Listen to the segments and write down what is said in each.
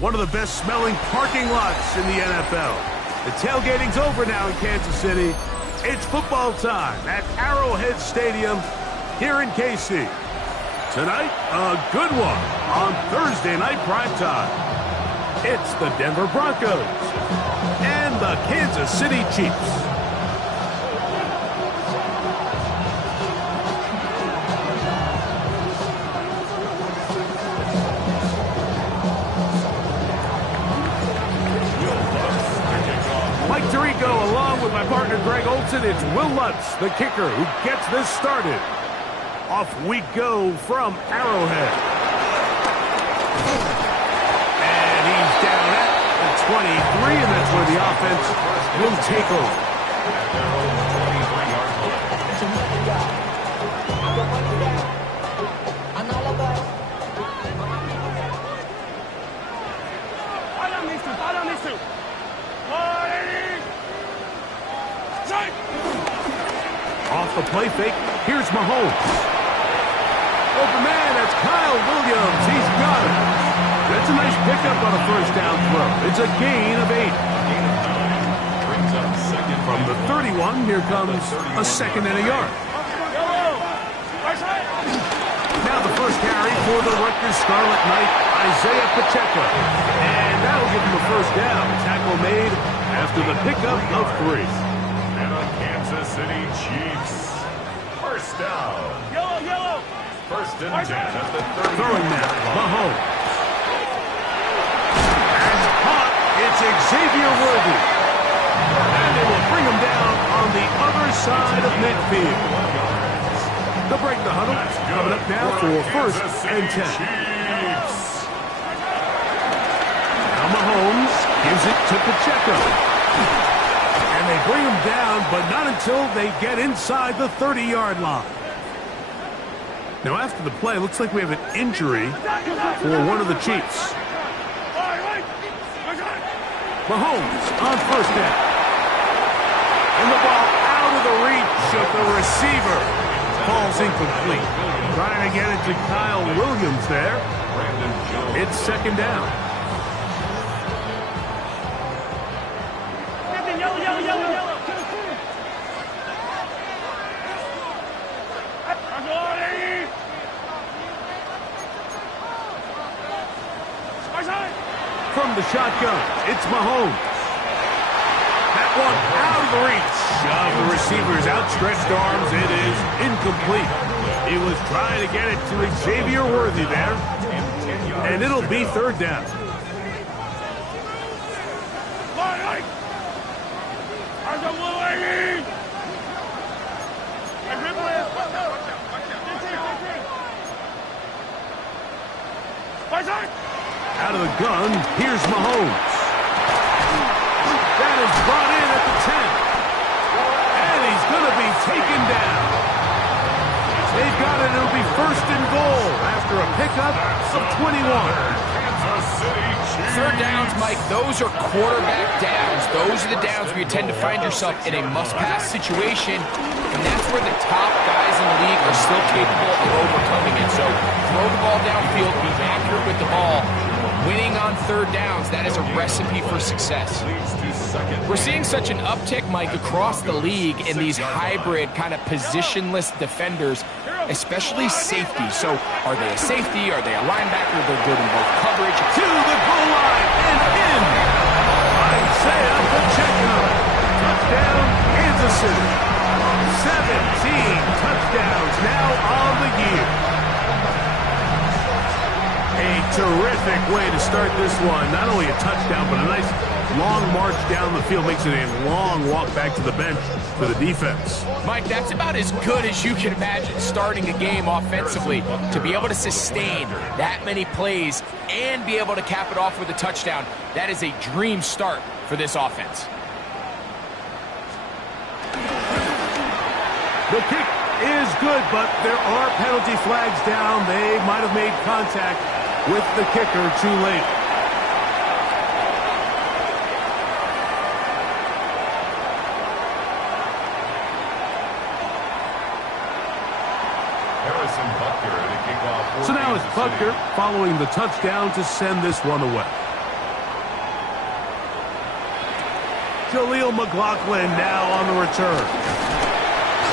one of the best smelling parking lots in the NFL. The tailgating's over now in Kansas City. It's football time at Arrowhead Stadium here in KC. Tonight, a good one on Thursday night primetime. It's the Denver Broncos and the Kansas City Chiefs. Along with my partner Greg Olson, it's Will Lutz, the kicker, who gets this started. Off we go from Arrowhead. And he's down at the 23, and that's where the offense will take over. Off the play fake, here's Mahomes. Open man, that's Kyle Williams. He's got it. That's a nice pickup on a first down throw. It's a gain of 8. From the 31, here comes a second and a yard. Now the first carry for the Rutgers Scarlet Knight, Isaiah Pacheco. And that'll give him a first down. Tackle made after the pickup of 3. Kansas City Chiefs. First down. Yellow. First and 10 at the 30. Throwing now, Mahomes. And caught. It's Xavier Worthy. And they will bring him down on the other side of midfield. They'll break the huddle. Coming up now for first and 10. Now Mahomes gives it to Pacheco. And they bring him down, but not until they get inside the 30-yard line. Now, after the play, it looks like we have an injury for one of the Chiefs. Mahomes on first down. And the ball out of the reach of the receiver. Ball's incomplete. Trying to get it to Kyle Williams there. It's second down. From the shotgun, it's Mahomes. That one out of the reach of the receiver's outstretched arms. It is incomplete. He was trying to get it to Xavier Worthy there. And it'll be third down. Out of the gun, here's Mahomes. That is brought in at the 10. And he's going to be taken down. They've got it. It'll be first and goal after a pickup of 21. Third downs, Mike, those are quarterback downs. Those are the downs where you tend to find yourself in a must-pass situation, and that's where the top guys in the league are still capable of overcoming it. So throw the ball downfield, be accurate with the ball. Winning on third downs, that is a recipe for success. We're seeing such an uptick, Mike, across the league in these hybrid kind of positionless defenders, especially safety. So are they a safety? Are they a linebacker? They're good in both coverage. To the goal line and in. Isaiah Pacheco. Touchdown, Kansas City. 17 touchdowns now on the year. A terrific way to start this one. Not only a touchdown, but a nice long march down the field. Makes it a long walk back to the bench for the defense. Mike, that's about as good as you can imagine starting a game offensively. To be able to sustain that many plays and be able to cap it off with a touchdown, that is a dream start for this offense. The kick is good, but there are penalty flags down. They might have made contact with the kicker too late. So now it's Butker following the touchdown to send this one away. Jaleel McLaughlin now on the return.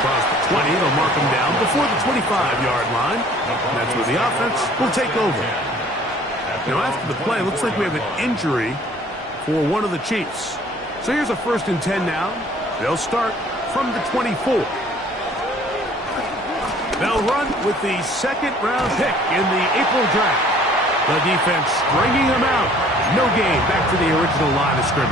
Across the 20, they'll mark him down before the 25-yard line. And that's where the offense will take over. Now, after the play, it looks like we have an injury for one of the Chiefs. So here's a 1st and 10 now. They'll start from the 24. They'll run with the 2nd-round pick in the April draft. The defense stringing them out. No gain. Back to the original line of scrimmage.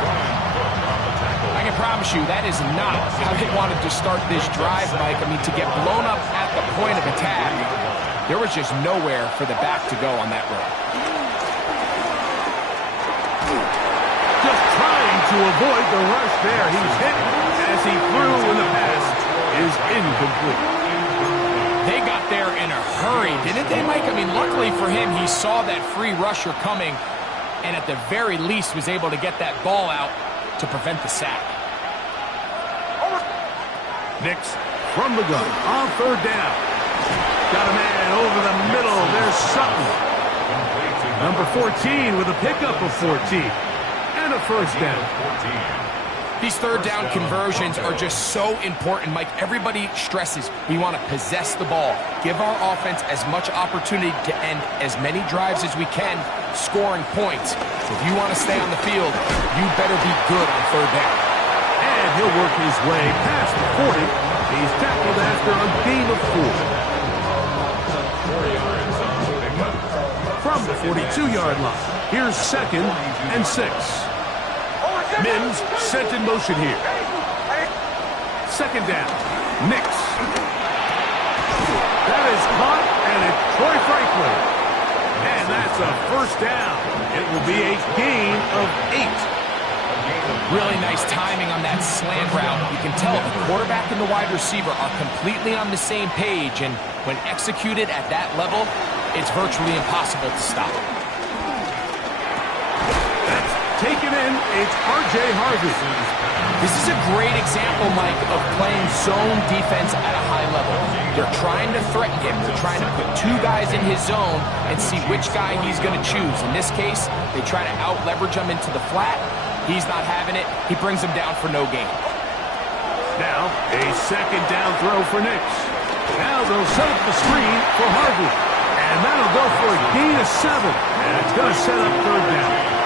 I can promise you that is not how they wanted to start this drive, Mike. I mean, to get blown up at the point of attack, there was just nowhere for the back to go on that run. Just trying to avoid the rush there. He's hit as he threw, and the pass is incomplete. They got there in a hurry, didn't they, Mike? I mean, luckily for him, he saw that free rusher coming and at the very least was able to get that ball out to prevent the sack. Nix from the gun on 3rd down. Got a man over the middle. There's Sutton. Number 14 with a pickup of 14. And a 1st down. These 3rd down conversions are just so important, Mike. Everybody stresses we want to possess the ball, give our offense as much opportunity to end as many drives as we can, scoring points. So if you want to stay on the field, you better be good on 3rd down. And he'll work his way past the 40. He's tackled after a gain of 4. From the 42-yard line, here's 2nd and 6. Mims sent in motion here. 2nd down. Nix. That is caught, and it's Troy Franklin. And that's a 1st down. It will be a gain of 8. Really nice timing on that slant route. You can tell the quarterback and the wide receiver are completely on the same page, and when executed at that level, it's virtually impossible to stop. Taken in, it's R.J. Harvey. This is a great example, Mike, of playing zone defense at a high level. They're trying to threaten him. They're trying to put 2 guys in his zone and see which guy he's going to choose. In this case, they try to out-leverage him into the flat. He's not having it. He brings him down for no gain. Now, a 2nd down throw for Nix. Now they'll set up the screen for Harvey. And that'll go for a gain of 7. And it's going to set up 3rd down.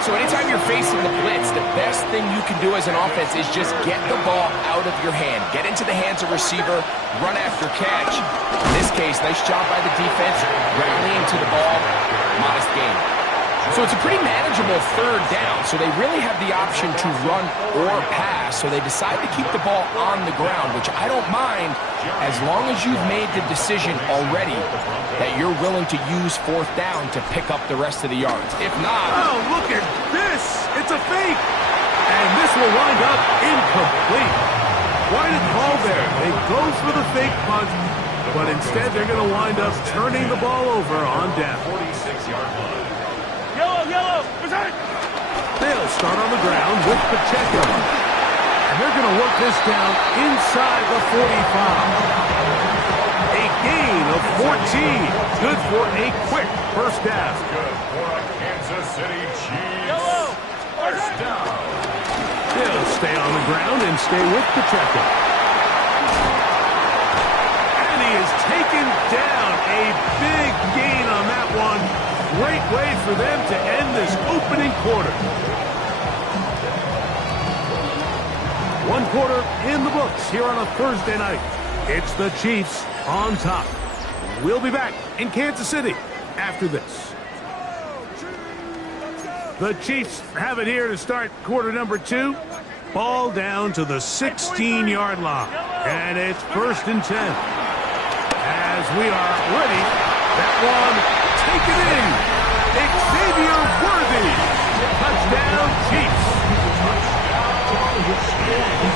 So anytime you're facing the blitz, the best thing you can do as an offense is just get the ball out of your hand. Get into the hands of receiver, run after catch. In this case, nice job by the defense, rallying to the ball, modest gain. So it's a pretty manageable 3rd down, so they really have the option to run or pass, so they decide to keep the ball on the ground, which I don't mind as long as you've made the decision already that you're willing to use 4th down to pick up the rest of the yards. If not... Oh, look at this! It's a fake! And this will wind up incomplete. Why did call there? They go for the fake punt, but instead they're going to wind up turning the ball over on down. 46-yard line. Yellow! They'll start on the ground with Pacheco. And they're going to work this down inside the 45. A gain of 14. Good for a quick 1st down. Good for a Kansas City Chiefs. 1st down. They'll stay on the ground and stay with Pacheco. And he is taken down. A big gain on that one. Great way for them to end this opening quarter. 1 quarter in the books here on a Thursday night. It's the Chiefs on top. We'll be back in Kansas City after this. The Chiefs have it here to start quarter number 2. Ball down to the 16-yard line. And it's 1st and 10. As we are ready, that one taken in. Xavier Worthy. Touchdown, Chiefs.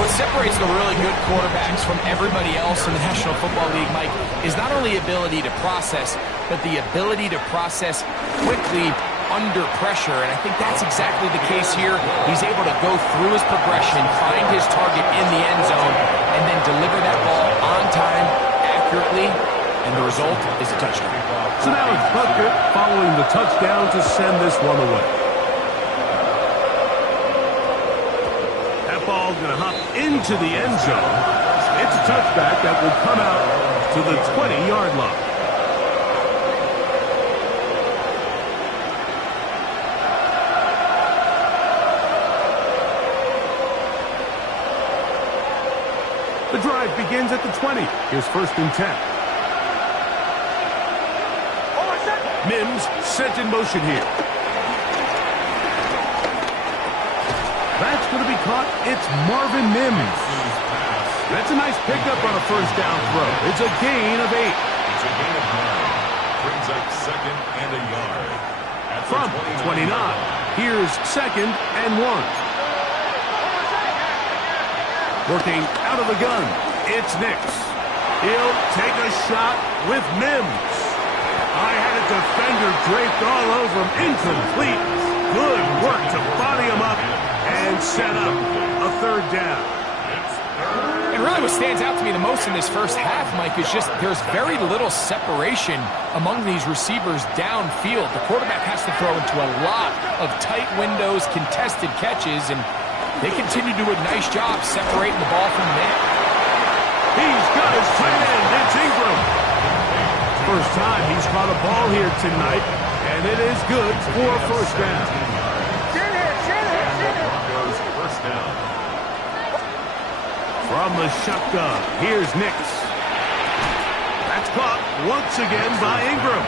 What separates the really good quarterbacks from everybody else in the National Football League, Mike, is not only ability to process, but the ability to process quickly under pressure. And I think that's exactly the case here. He's able to go through his progression, find his target in the end zone, and then deliver that ball on time, accurately, and the result is a touchdown. So now it's Butker following the touchdown to send this one away. ball going to hop into the end zone. It's a touchback that will come out to the 20-yard line. The drive begins at the 20. Here's 1st and 10. Mims sent in motion here. That's going to be caught. It's Marvin Mims. That's a nice pickup on a 1st down throw. It's a gain of 8. It's a gain of 9. Brings up 2nd and a yard. From 29. Here's 2nd and 1. Working out of the gun, it's Nix. He'll take a shot with Mims. I had a defender draped all over him. Incomplete. Good work to body him up and set up a 3rd down. And really what stands out to me the most in this first half, Mike, is just there's very little separation among these receivers downfield. The quarterback has to throw into a lot of tight windows, contested catches, and they continue to do a nice job separating the ball from the man. He's got his tight end. It's Ingram. First time he's caught a ball here tonight, and it is good for a 1st down. Broncos 1st down. From the shotgun, here's Nix. That's caught once again by Ingram.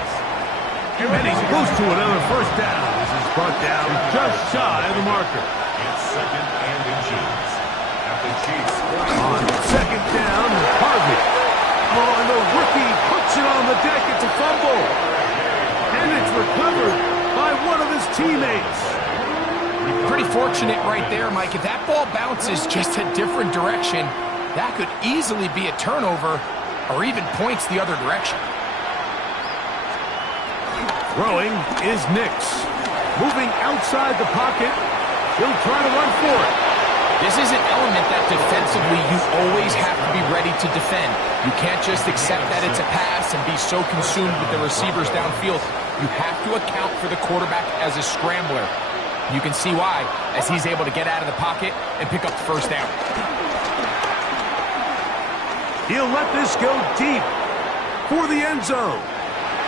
And he's close to another 1st down. This is brought down just shy of the marker. It's 2nd and inches. At the Chiefs. On 2nd down, Harvey. Oh, and the rookie puts it on the deck. It's a fumble. And it's recovered by one of his teammates. Pretty fortunate right there, Mike. If that ball bounces just a different direction, that could easily be a turnover or even points the other direction. Throwing is Nix. Moving outside the pocket. He'll try to run for it. This is an element that defensively you always have to be ready to defend. You can't just accept that it's a pass and be so consumed with the receivers downfield. You have to account for the quarterback as a scrambler. You can see why, as he's able to get out of the pocket and pick up the 1st down. He'll let this go deep for the end zone.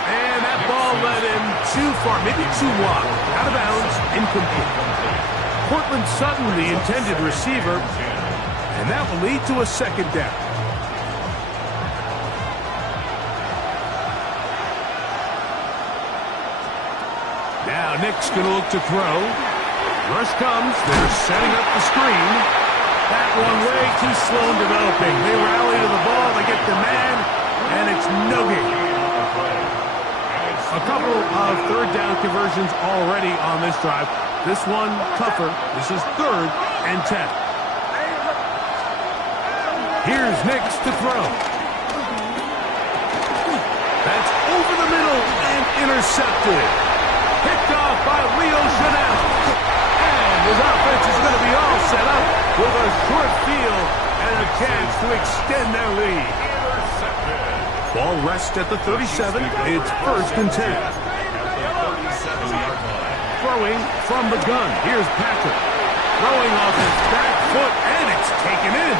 And that ball led him too far, maybe too wide. Out of bounds, incomplete. Cortland Sutton, the intended receiver, and that will lead to a 2nd down. Now Nick's going to look to throw. Rush comes. They're setting up the screen. That one way too slow in developing. They rally to the ball. They get the man, and it's no gain. A couple of 3rd down conversions already on this drive. This one tougher. This is 3rd and 10. Here's Nix to throw. That's over the middle and intercepted. Picked off by Leo Chanel. And his offense is going to be all set up with a short field and a chance to extend their lead. Ball rests at the 37. It's 1st and 10. Throwing from the gun. Here's Patrick. Throwing off his back foot, and it's taken in.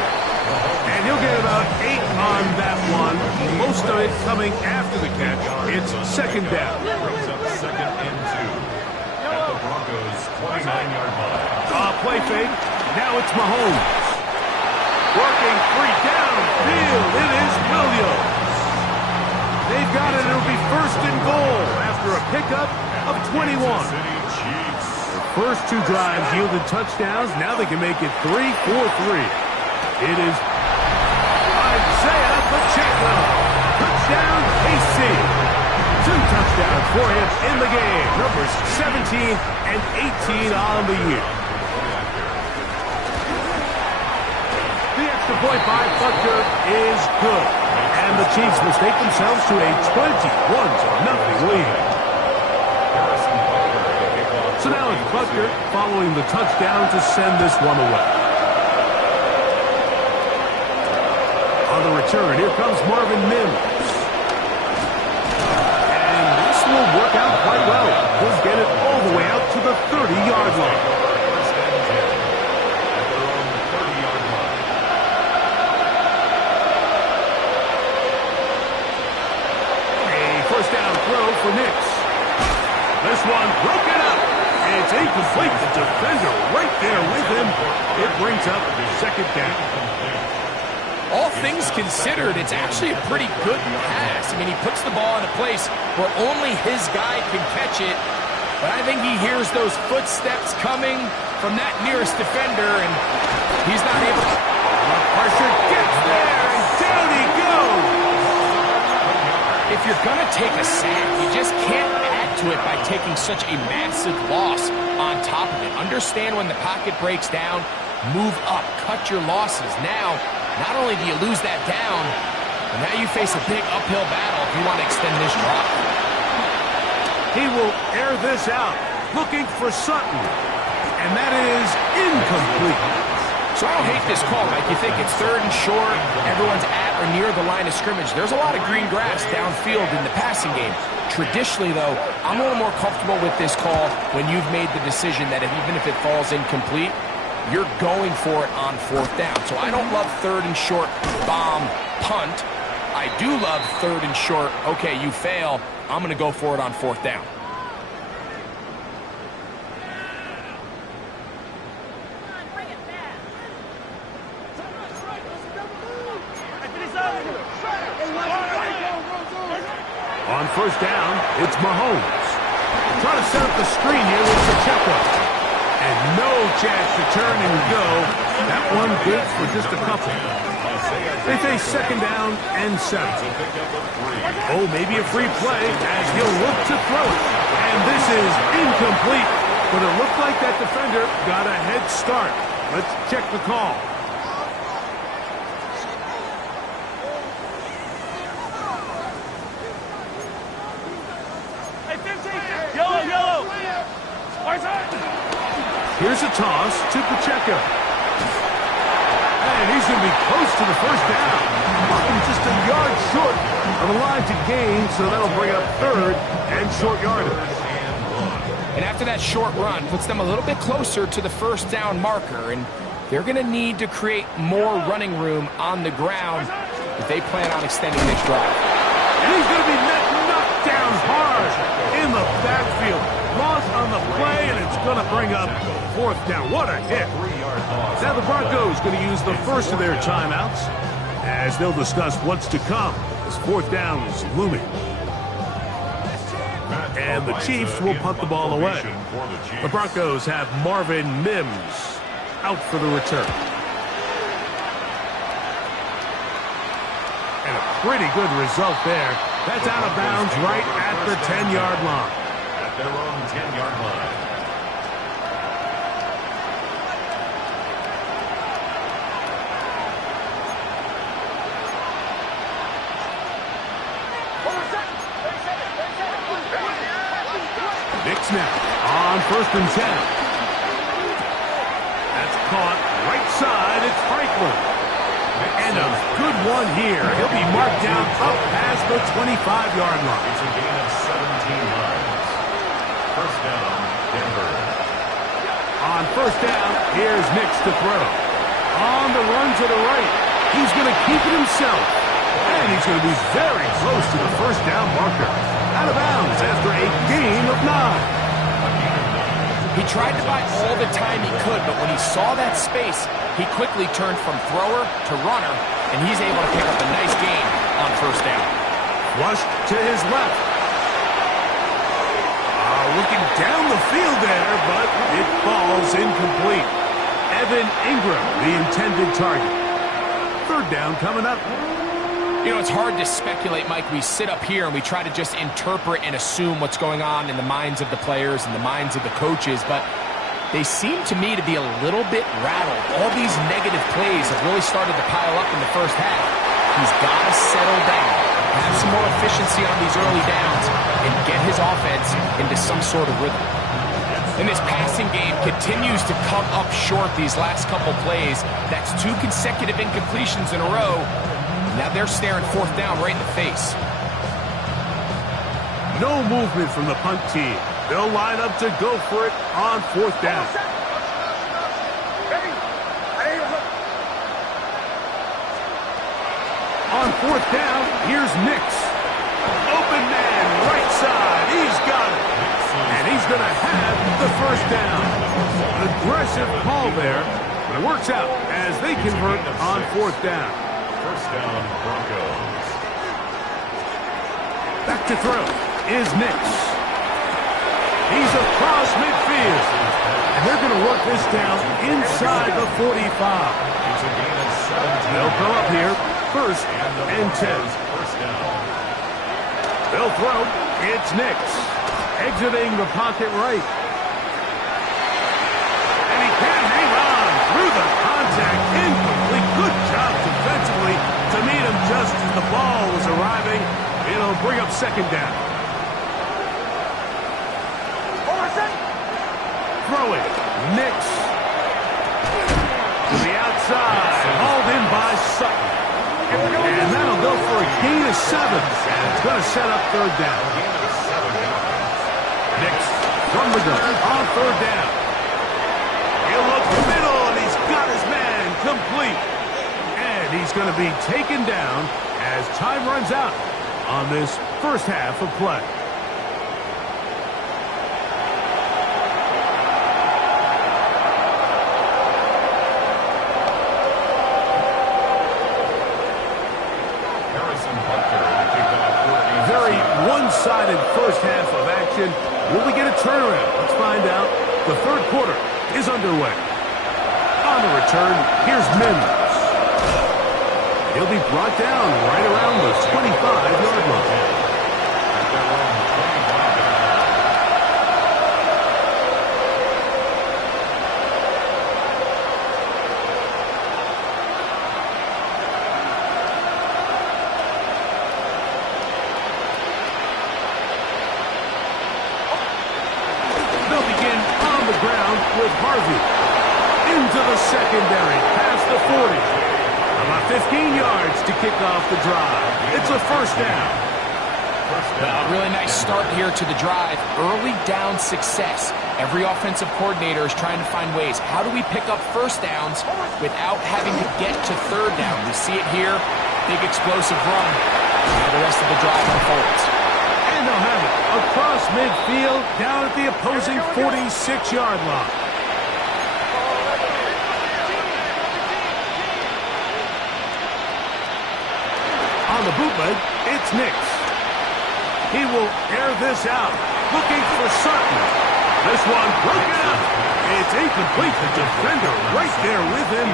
And he'll get about 8 on that one. Most of it coming after the catch. It's 2nd down. Brings up 2nd and 2. At the Broncos 29-yard line. Play fake. Now it's Mahomes. Working 3 downfield. It is Williams. They've got it. It'll be 1st and goal after a pickup of 21. The first 2 drives yielded touchdowns. Now they can make it 3-4-3. It is Isaiah Pacheco. Touchdown, KC. 2 touchdowns for him in the game. Numbers 17 and 18 on the year. The extra point by Butker is good. And the Chiefs will take themselves to a 21-0 lead. So now it's Butker following the touchdown to send this one away. On the return, here comes Marvin Mims. And this will work out quite well. He'll get it all the way out to the 30-yard line. down. All things considered, it's actually a pretty good pass. I mean, he puts the ball in a place where only his guy can catch it. But I think he hears those footsteps coming from that nearest defender, and he's not able to... Pressure gets there, and down he goes! If you're going to take a sack, you just can't add to it by taking such a massive loss on top of it. Understand when the pocket breaks down, move up, cut your losses. Now, not only do you lose that down, but now you face a big uphill battle if you want to extend this drive. He will air this out, looking for Sutton, and that is incomplete. So I don't hate this call, Mike. You think it's third and short, everyone's at or near the line of scrimmage. There's a lot of green grass downfield in the passing game. Traditionally, though, I'm a little more comfortable with this call when you've made the decision that even if it falls incomplete, you're going for it on fourth down. So I don't love third and short, bomb, punt. I do love third and short, okay, you fail, I'm going to go for it on fourth down. On first down, it's Mahomes. Trying to set up the screen here with Pacheco. And no chance to turn and go. That one good for just a couple. They face second down and 7. Oh, maybe a free play as he'll look to throw it. And this is incomplete. But it looked like that defender got a head start. Let's check the call. Here's a toss to Pacheco. And he's going to be close to the first down. Just a yard short of the line to gain, so that'll bring up third and short yardage. And after that short run, puts them a little bit closer to the first down marker, and they're going to need to create more running room on the ground if they plan on extending this drive. And he's going to be knocked down hard in the backfield. Loss on the play, and it's going to bring up fourth down. What a hit. Now the Broncos going to use the first of their timeouts as they'll discuss what's to come as fourth down is looming. And the Chiefs will punt the ball away. The Broncos have Marvin Mims out for the return. And a pretty good result there. That's out of bounds right at the 10-yard line. At their own 10-yard line. Big snap on first and 10. That's caught right side. It's Franklin. And a good one here. He'll be marked down up past the 25-yard line. It's a gain of 17 yards. First down, Denver. On first down, here's Nix to throw. On the run to the right. He's going to keep it himself. And he's going to be very close to the first down marker. Out of bounds after a gain of 9. He tried to buy all the time he could, but when he saw that space, he quickly turned from thrower to runner, and he's able to pick up a nice gain on first down. Flushed to his left. Looking down the field there, but it falls incomplete. Evan Ingram, the intended target. Third down coming up. You know, it's hard to speculate, Mike. We sit up here and we try to just interpret and assume what's going on in the minds of the players and the minds of the coaches, but they seem to me to be a little bit rattled. All these negative plays have really started to pile up in the first half. He's got to settle down, have some more efficiency on these early downs, and get his offense into some sort of rhythm. And this passing game continues to come up short these last couple plays. That's 2 consecutive incompletions in a row. Now they're staring fourth down right in the face. No movement from the punt team. They'll line up to go for it on fourth down. On fourth down, here's Nix. Open man, right side. He's got it. And he's going to have the first down. An aggressive call there, but it works out as as they convert on 4th down. First down, Broncos. Back to throw is Nix. He's across midfield. And they're going to work this down inside the 45. It's a gain of 17. They'll come up here, 1st and 10. First down. They'll throw. It's Nix. Exiting the pocket right. And he can't hang on through the contact. Incomplete. Good job defensively to meet him just as the ball was arriving. It'll bring up 2nd down. Throwing. Nix. To the outside. Hauled in by Sutton. And that'll go for a gain of 7. And it's going to set up 3rd down. Nix from the gun on 3rd down. He'll look the middle, and he's got his man complete. And he's going to be taken down as time runs out on this first half of play. Very one-sided first half of action. Will we get a turnaround? Let's find out. The 3rd quarter is underway. On the return, here's Mims. He'll be brought down right around the 25-yard line. With Harvey into the secondary, past the 40. About 15 yards to kick off the drive. It's a 1st down. Well, a really nice start here to the drive. Early down success. Every offensive coordinator is trying to find ways. How do we pick up 1st downs without having to get to 3rd down? We see it here. Big explosive run. Now the rest of the drive unfolds. And they'll have it across midfield, down at the opposing 46-yard line. On the bootleg, it's Nix. He will air this out, looking for Sutton. This one broken up. It's incomplete. The defender right there with him.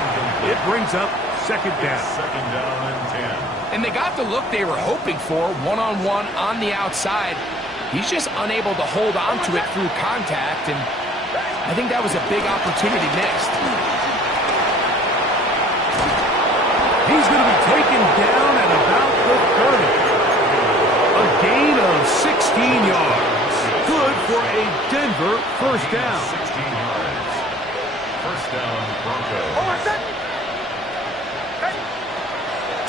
It brings up 2nd down. 2nd down and 10. And they got the look they were hoping for, one-on-one on the outside. He's just unable to hold on to it through contact, and I think that was a big opportunity missed. He's going to be taken down at about the 30. A gain of 16 yards. Good for a Denver 1st down. 16 yards. 1st down, Broncos.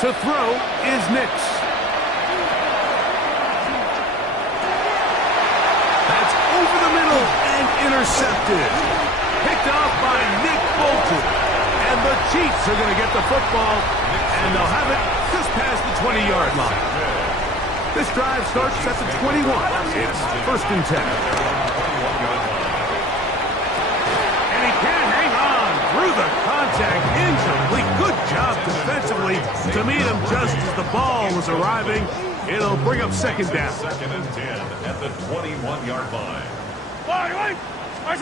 To throw is Nix. That's over the middle and intercepted. Picked off by Nick Bolton. And the Chiefs are going to get the football, and they'll have it just past the 20-yard line. This drive starts at the 21. It's 1st and 10. And he can't hang on through the contact. Incomplete. Good job defensively to meet him just as the ball was arriving. It'll bring up 2nd down. 2nd and 10 at the 21-yard line. A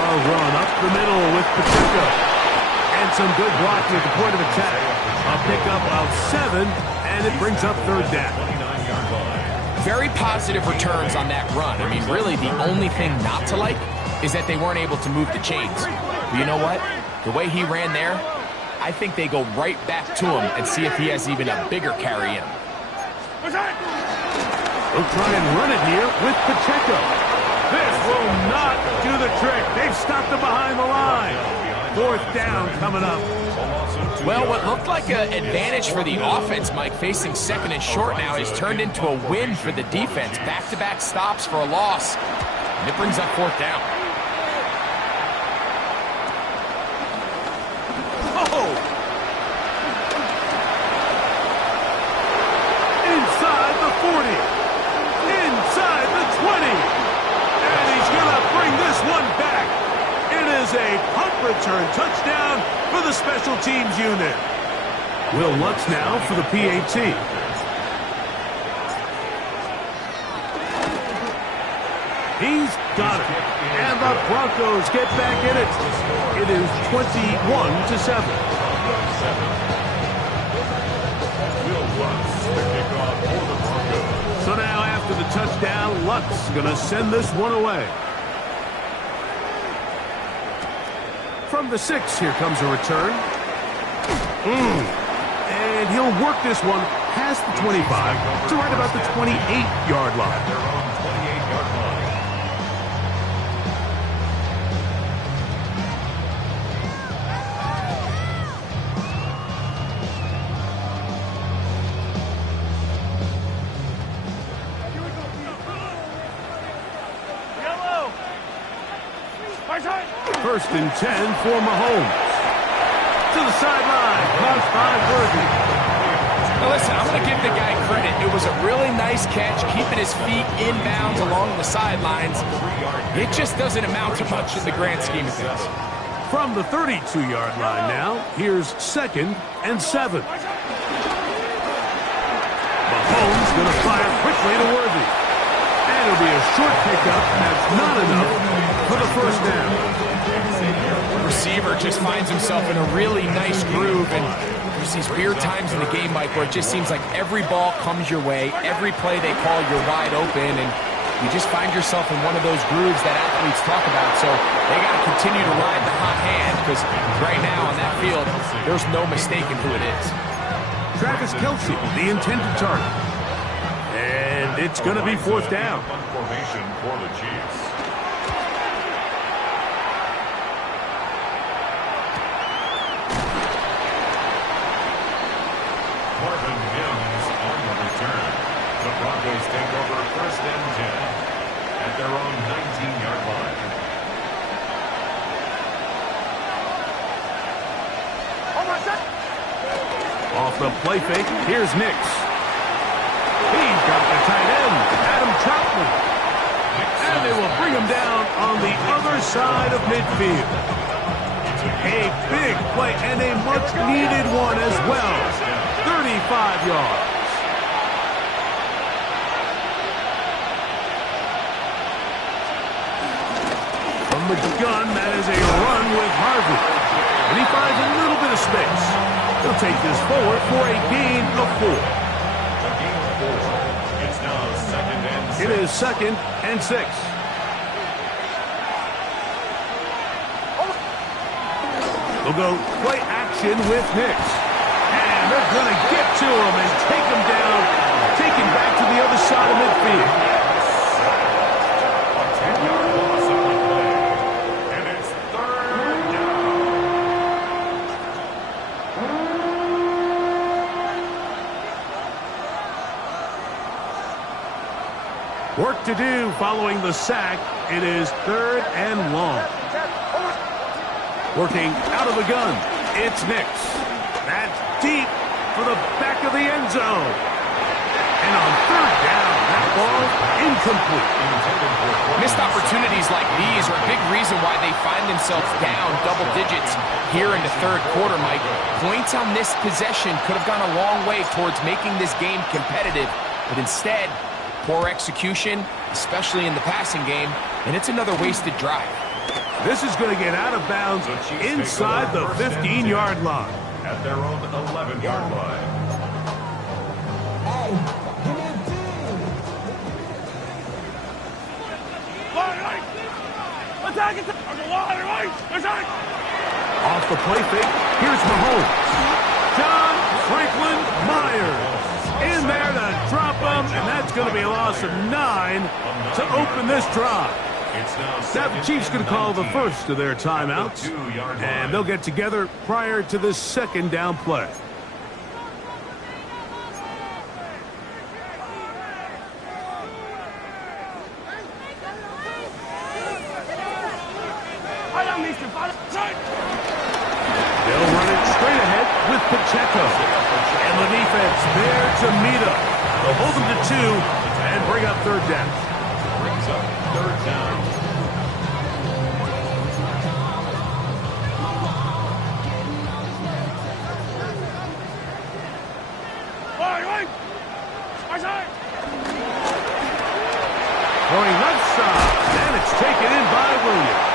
run up the middle with Pacheco. And some good blocking at the point of attack. A pickup of 7, and it brings up 3rd down. 29-yard line. Very positive returns on that run. I mean, really, the only thing not to like is that they weren't able to move the chains. But you know what? The way he ran there, I think they go right back to him and see if he has even a bigger carry in. They'll try and run it here with Pacheco. This will not do the trick. They've stopped him behind the line. 4th down coming up. Well, what looked like an advantage for the offense, Mike, facing 2nd and short now, has turned into a win for the defense. Back-to-back stops for a loss. And it brings up 4th down. Oh! Inside the 40. Inside the 20. And he's going to bring this one back. It is a punt return touchdown for the team's unit. Will Lutz now for the PAT. He's got it. And the Broncos get back in it. It is 21-7. Will Lutz to kick off for the Broncos. So now after the touchdown, Lutz going to send this one away. From the 6, here comes a return. And he'll work this one past the 25 to right about the 28-yard line. Their own 28-yard line. First and 10 for Mahomes. To the sideline, caught by Worthy. Now listen, I'm going to give the guy credit. It was a really nice catch, keeping his feet inbounds along the sidelines. It just doesn't amount to much in the grand scheme of things. From the 32-yard line now, here's 2nd and 7. Mahomes going to fire quickly to Worthy. And it'll be a short pickup. That's not enough for the first down. The receiver just finds himself in a really nice groove, and there's these weird times in the game, Mike, where it just seems like every ball comes your way, every play they call, you're wide open, and you just find yourself in one of those grooves that athletes talk about. So they got to continue to ride the hot hand, because right now on that field, there's no mistaking who it is. Travis Kelce, the intended target. And it's going to be 4th down. Formation for the Chiefs. The Broncos take over 1st and 10 at their own 19-yard line. Off the play fake, here's Nix. He's got the tight end, Adam Troutman. And they will bring him down on the other side of midfield. A big play and a much-needed one as well. 35 yards. From the gun, that is a run with Harvey. And he finds a little bit of space. He'll take this forward for a gain of 4. A gain of 4. It's now 2nd and 6. It is 2nd and 6. They'll go play action with Nix. And they're going to get to him and take him down, take him back to the other side of midfield. A 10-yard loss on the play. And it's 3rd down. Work to do following the sack. It is 3rd and long. Working out of the gun, it's Nix. That's deep for the back of the end zone. And on 3rd down, that ball incomplete. Missed opportunities like these are a big reason why they find themselves down double digits here in the 3rd quarter, Mike. Points on this possession could have gone a long way towards making this game competitive, but instead, poor execution, especially in the passing game, and it's another wasted drive. This is going to get out of bounds inside the 15-yard line. At their own 11-yard line. Off the play fake, here's Mahomes. John Franklin Myers in there to drop him, and that's going to be a loss of 9 to open this drive. Now the Chiefs going to call the first of their timeouts, and they'll get together prior to this 2nd down play. They'll run it straight ahead with Pacheco. And the defense there to meet him. They'll hold them to 2 and bring up 3rd down. Brings up 3rd down. Going left side, and it's taken in by Williams.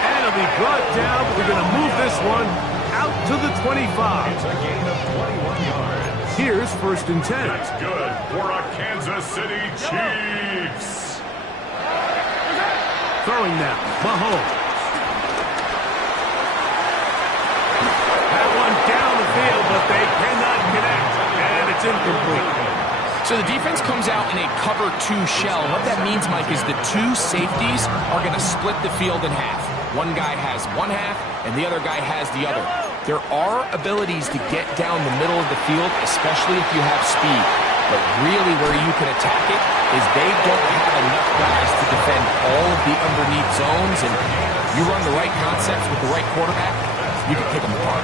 And it'll be brought down, but we're going to move this one out to the 25. It's a gain of 21 yards. Here's 1st and 10. That's good for a Kansas City Chiefs. Throwing now, Mahomes. That one down the field, but they cannot connect, and it's incomplete. So the defense comes out in a cover 2 shell. What that means, Mike, is the 2 safeties are going to split the field in half. One guy has one half, and the other guy has the other. There are abilities to get down the middle of the field, especially if you have speed. But really where you can attack it is they don't have enough guys to defend all of the underneath zones, and you run the right concepts with the right quarterback, you can pick them apart.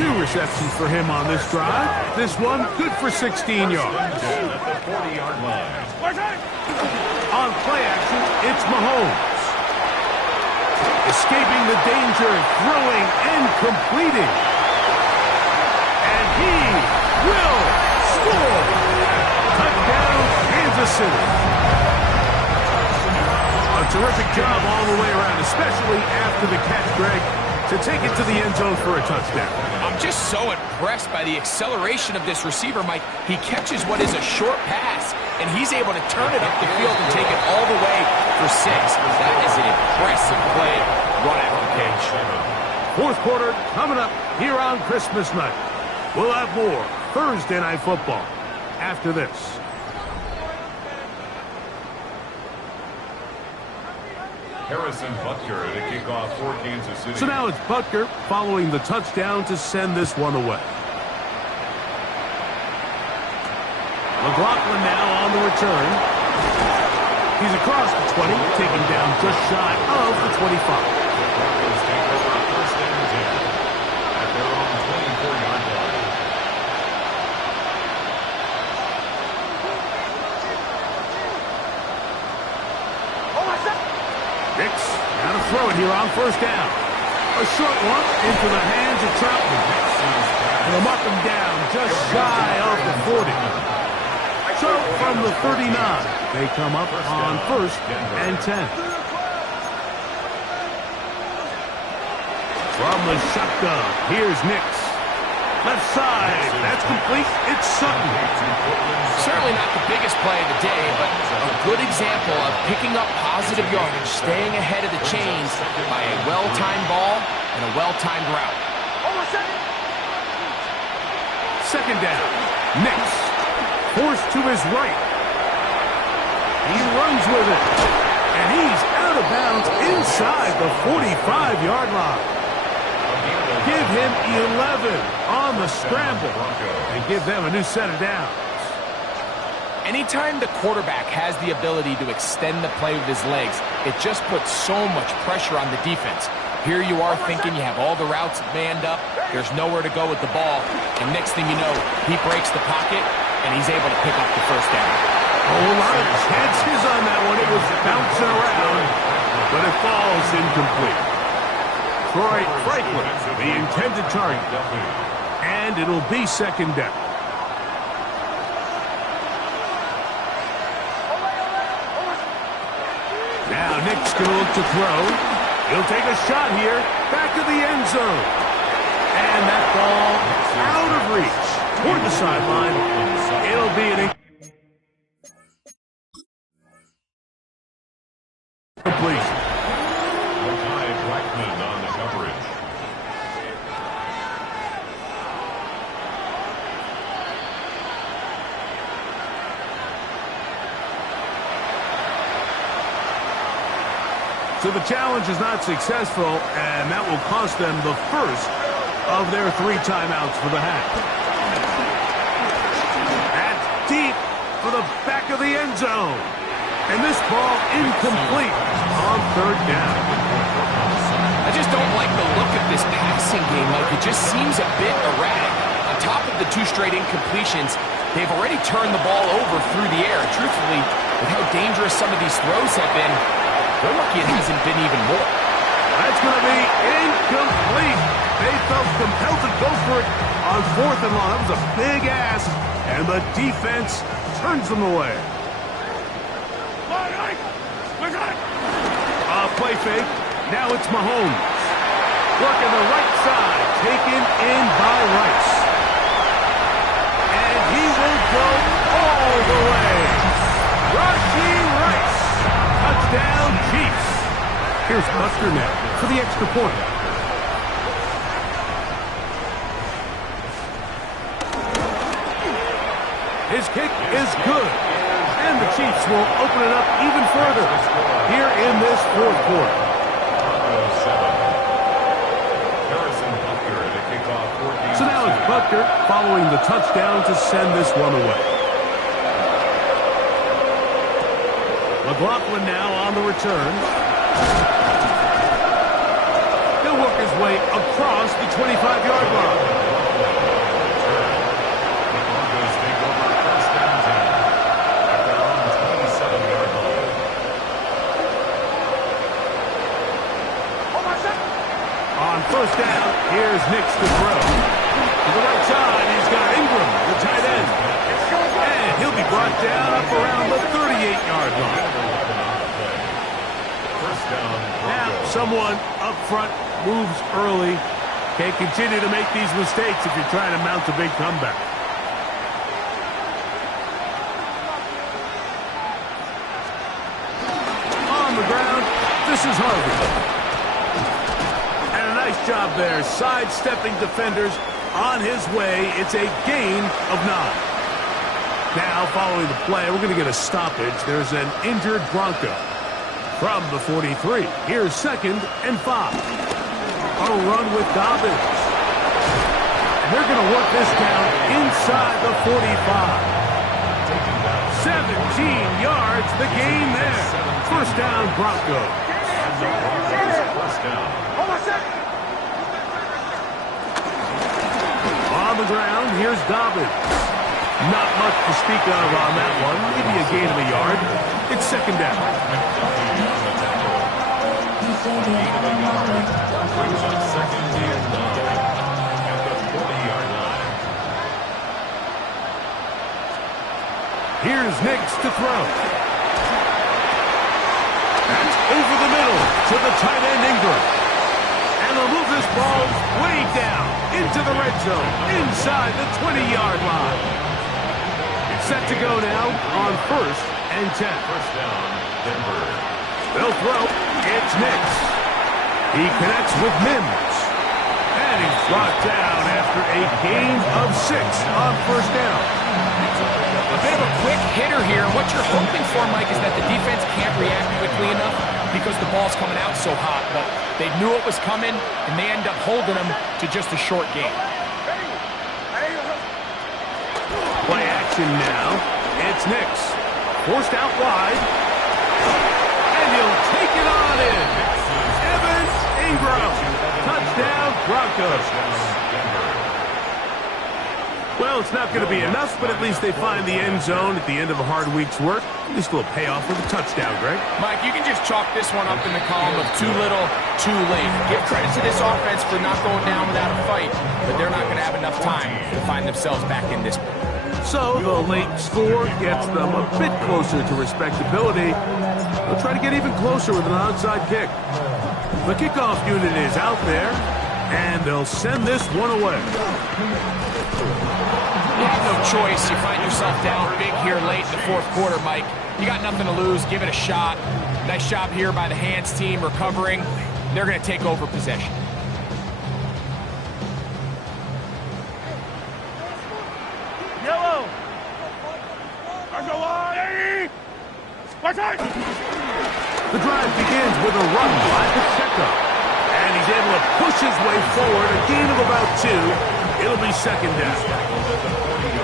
2 receptions for him on this drive. This one good for 16 yards. At the 40-yard line. On play action, it's Mahomes. Escaping the danger, throwing and completing. And he will score. Touchdown, Kansas City. A terrific job all the way around, especially after the catch, Greg, to take it to the end zone for a touchdown. I'm just so impressed by the acceleration of this receiver, Mike. He catches what is a short pass, and he's able to turn it up the field and take it all the way for 6. That is an impressive play, run after catch. 4th quarter coming up here on Christmas night. We'll have more Thursday Night Football after this. Harrison Butker to kick off for Kansas City. So now it's Butker following the touchdown to send this one away. McLaughlin now on the return. He's across the 20, taken down just shy of the 25. Broncos take over 1st and 10 at their own 24-yard line. Nix, now to throw it here on 1st down. A short one into the hands of Troutman. They'll mark him down just shy of the 40. So from the 39, they come up on 1st and 10. From the shotgun, here's Nix. Left side, that's complete. It's Sutton. Certainly not the biggest play of the day, but a good example of picking up positive yardage, staying ahead of the chains by a well-timed ball and a well-timed route. 2nd down, Nix. Forced to his right. He runs with it. And he's out of bounds inside the 45-yard line. Give him 11 on the scramble and give them a new set of downs. Anytime the quarterback has the ability to extend the play with his legs, it just puts so much pressure on the defense. Here you are thinking you have all the routes manned up, there's nowhere to go with the ball, and next thing you know, he breaks the pocket, and he's able to pick up the 1st down. Oh, a lot of chances on that one. It was bouncing around, but it falls incomplete. Troy Franklin, the intended target, and it'll be 2nd down. Now Nick's going to look to throw. He'll take a shot here, back of the end zone. And that ball out of reach toward the sideline. It'll be an incompletion. Blackman on the coverage. So the challenge is not successful, and that will cost them the first of their 3 timeouts for the half. That's deep for the back of the end zone. And this ball incomplete on 3rd down. I just don't like the look of this passing game, Mike. It just seems a bit erratic. On top of the 2 straight incompletions, they've already turned the ball over through the air. Truthfully, with how dangerous some of these throws have been, they're lucky it hasn't been even more. That's going to be incomplete. They felt compelled to go for it on 4th and long. That was a big ask, and the defense turns them away. Play fake. Now it's Mahomes. Working the right side. Taken in by Rice. And he will go all the way. Rashee Rice. Touchdown, Chiefs. Here's Buster now for the extra point. His kick is good. And the Chiefs will open it up even further here in this 4th quarter. So now it's Butker following the touchdown to send this one away. McLaughlin now on the return. He'll work his way across the 25-yard line. First down, here's Nix to throw. To the right side, he's got Ingram, the tight end. And he'll be brought down up around the 38-yard line. Now, someone up front moves early. Can't continue to make these mistakes if you're trying to mount a big comeback. On the ground, this is Harvey. Nice job there, sidestepping defenders on his way. It's a gain of 9. Now, following the play, we're going to get a stoppage. There's an injured Bronco from the 43. Here's 2nd and 5. A run with Dobbins. And they're going to work this down inside the 45. 17 yards, the gain there. First down, Broncos. First down. Hold on a second. On the ground, here's Dobbins. Not much to speak of on that one. Maybe a gain of a yard. It's 2nd down. Brings up 2nd and 9 at the 40-yard line. Here's Nix to throw. That's over the middle to the tight end Ingram. And they'll move this ball way down into the red zone, inside the 20-yard line. It's set to go now on 1st and 10. First down, Denver. They'll throw. It's Nix. He connects with Mims. And he's brought down after a gain of 6 on 1st down. A bit of a quick hitter here. What you're hoping for, Mike, is that the defense can't react quickly enough because the ball's coming out so hot. But they knew it was coming, and they end up holding them to just a short game. Play action now. It's Nix. Forced out wide. And he'll take it on in. Evan Ingram. Touchdown, Broncos. Well, it's not going to be enough, but at least they find the end zone at the end of a hard week's work. At least a little payoff with a touchdown, Greg. Mike, you can just chalk this one up in the column of too little, too late. Give credit to this offense for not going down without a fight, but they're not going to have enough time to find themselves back in this one. So the late score gets them a bit closer to respectability. They'll try to get even closer with an onside kick. The kickoff unit is out there, and they'll send this one away. You have no choice. You find yourself down big here late in the 4th quarter, Mike. You got nothing to lose. Give it a shot. Nice job here by the hands team recovering. They're going to take over possession. Yellow. The drive begins with a run by Pacheco. And he's able to push his way forward. A gain of about 2. It'll be 2nd down.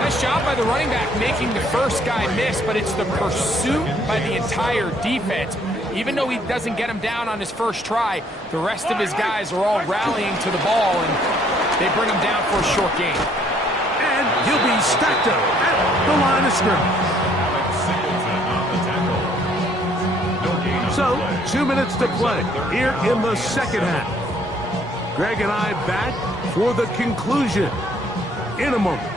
Nice job by the running back making the first guy miss, but it's the pursuit by the entire defense. Even though he doesn't get him down on his first try, the rest of his guys are all rallying to the ball, and they bring him down for a short gain. And he'll be stacked up at the line of scrimmage. So 2 minutes to play here in the second half. Greg and I back for the conclusion in a moment.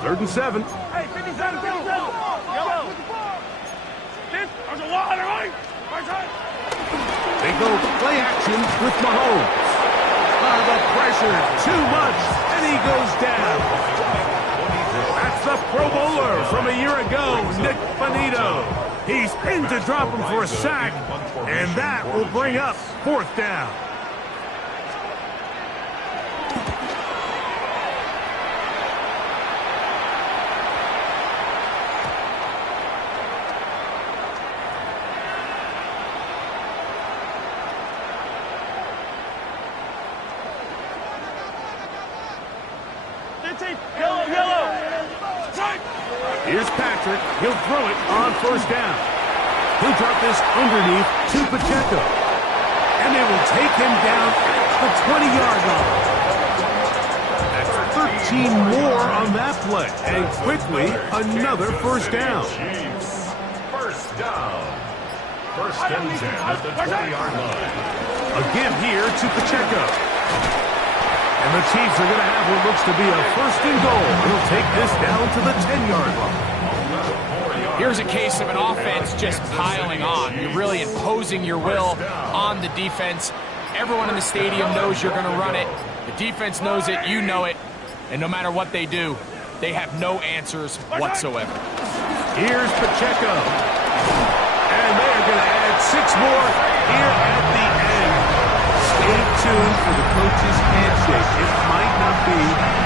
3rd and 7. Hey, 57, 57. Yellow. This, there's a wall on the right. Right side. They go play action with Mahomes. The pressure, too much, and he goes down. That's the Pro Bowler from a year ago, Nick Bonito. He's in to drop him for a sack, and that will bring up 4th down. Yellow. Here's Patrick. He'll throw it on 1st down. He'll drop this underneath to Pacheco. And they will take him down at the 20-yard line. That's 13 more on that play. And quickly, another 1st down. 1st down. 1st and 10 at the 20-yard line. Again here to Pacheco. And the Chiefs are going to have what looks to be a 1st and goal. He'll take this down to the 10-yard line. Here's a case of an offense just piling on. You're really imposing your will on the defense. Everyone in the stadium knows you're going to run it. The defense knows it. You know it. And no matter what they do, they have no answers whatsoever. Here's Pacheco. And they are going to add 6 more here at the end. Stay tuned for the coach's handshake. It might not be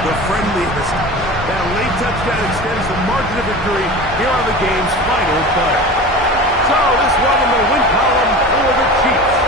the friendliest. That late touchdown extends the margin of victory here on the game's final play. So this one in the win column for the Chiefs.